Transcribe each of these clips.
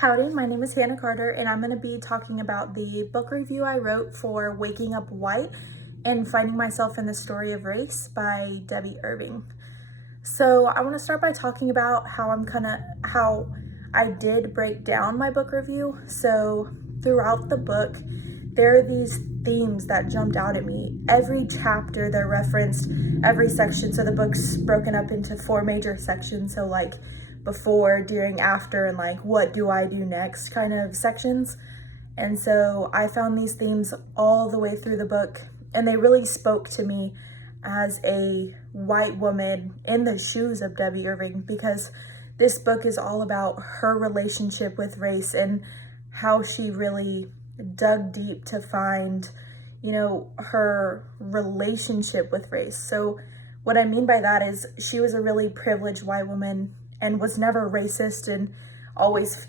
Howdy, my name is Hannah Carter, and I'm going to be talking about the book review I wrote for Waking Up White and Finding Myself in the Story of Race by Debby Irving. So I want to start by talking about how I did break down my book review. So throughout the book, there are these themes that jumped out at me. Every chapter they're referenced, every section. So the book's broken up into 4 major sections. So like before, during, after, and like what do I do next kind of sections. And so I found these themes all the way through the book, and they really spoke to me as a white woman in the shoes of Debby Irving, because this book is all about her relationship with race and how she really dug deep to find, her relationship with race. So what I mean by that is she was a really privileged white woman and was never racist, and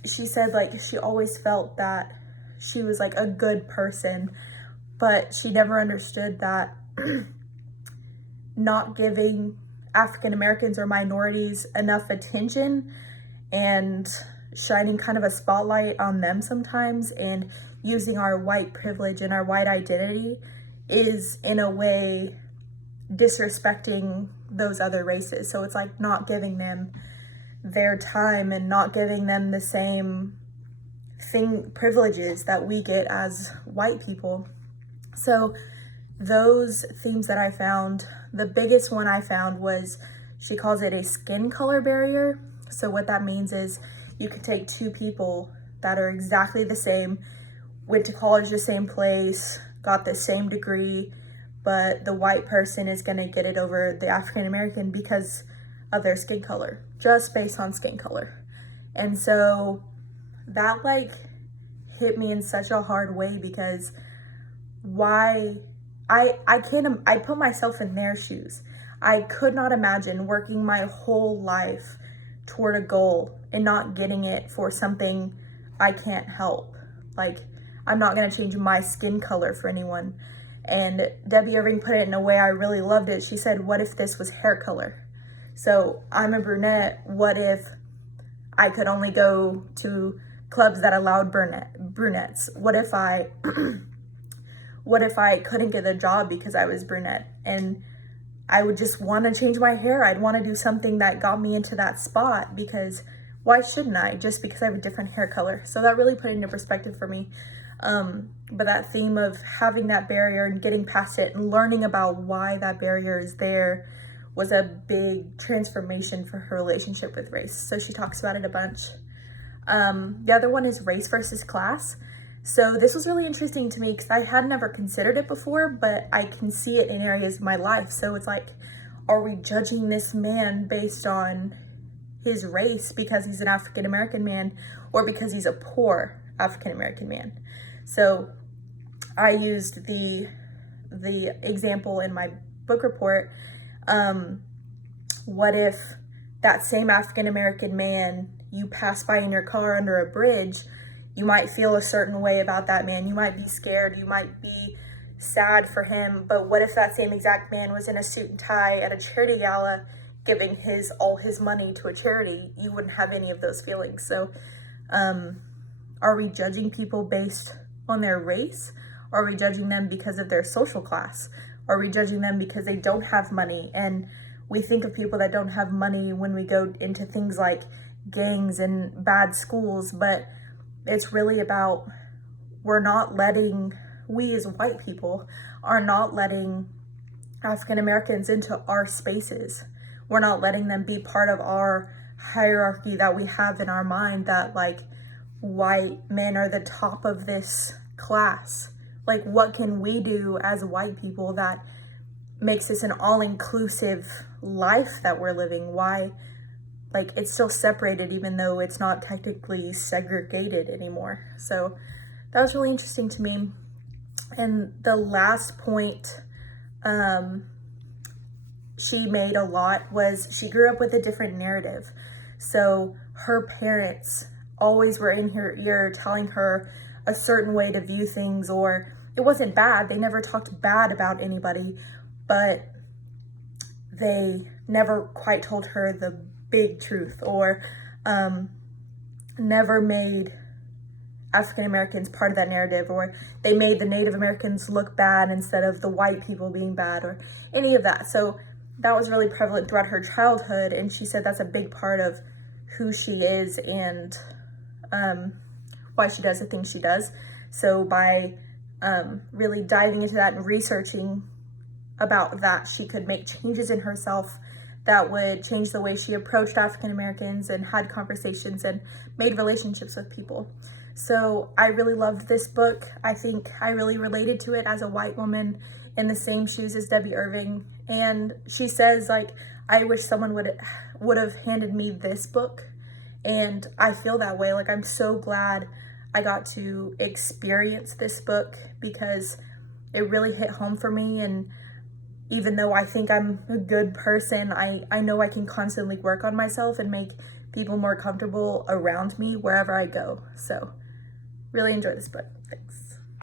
she said like she always felt that she was like a good person, but she never understood that not giving African Americans or minorities enough attention and shining kind of a spotlight on them sometimes and using our white privilege and our white identity is in a way disrespecting those other races. So it's like not giving them their time and not giving them the same privileges that we get as white people. So those themes that I found, the biggest one I found was, she calls it a skin color barrier. So what that means is you could take 2 people that are exactly the same, went to college the same place, got the same degree, but the white person is going to get it over the African American because of their skin color, just based on skin color. And so that like hit me in such a hard way, because I put myself in their shoes. I could not imagine working my whole life toward a goal and not getting it for something I can't help. Like, I'm not going to change my skin color for anyone. And Debby Irving put it in a way I really loved it. She said, what if this was hair color? So I'm a brunette. What if I could only go to clubs that allowed brunettes? What if I couldn't get a job because I was brunette, and I would just want to change my hair? I'd want to do something that got me into that spot, because why shouldn't I, just because I have a different hair color? So that really put it into perspective for me. But that theme of having that barrier and getting past it and learning about why that barrier is there was a big transformation for her relationship with race. So she talks about it a bunch. The other one is race versus class. So this was really interesting to me because I had never considered it before, but I can see it in areas of my life. So it's like, are we judging this man based on his race because he's an African American man, or because he's a poor African American man? So I used the example in my book report. What if that same African American man you pass by in your car under a bridge? You might feel a certain way about that man. You might be scared. You might be sad for him. But what if that same exact man was in a suit and tie at a charity gala giving all his money to a charity? You wouldn't have any of those feelings. So are we judging people based on their race? Are we judging them because of their social class? Are we judging them because they don't have money? And we think of people that don't have money when we go into things like gangs and bad schools, but it's really about we as white people are not letting African Americans into our spaces. We're not letting them be part of our hierarchy that we have in our mind, that like white men are the top of this class. Like, what can we do as white people that makes this an all-inclusive life that we're living? Why, like, it's still separated even though it's not technically segregated anymore. So that was really interesting to me. And the last point she made a lot was she grew up with a different narrative. So her parents always were in her ear telling her a certain way to view things, or it wasn't bad. They never talked bad about anybody, but they never quite told her the big truth, or never made African Americans part of that narrative, or they made the Native Americans look bad instead of the white people being bad, or any of that. So that was really prevalent throughout her childhood, and she said that's a big part of who she is and why she does the things she does. So by really diving into that and researching about that, she could make changes in herself that would change the way she approached African Americans and had conversations and made relationships with people. So I really loved this book. I think I really related to it as a white woman in the same shoes as Debby Irving. And she says, like, I wish someone would have handed me this book. And I feel that way. Like, I'm so glad I got to experience this book because it really hit home for me. And even though I think I'm a good person, I know I can constantly work on myself and make people more comfortable around me wherever I go. So really enjoy this book. Thanks.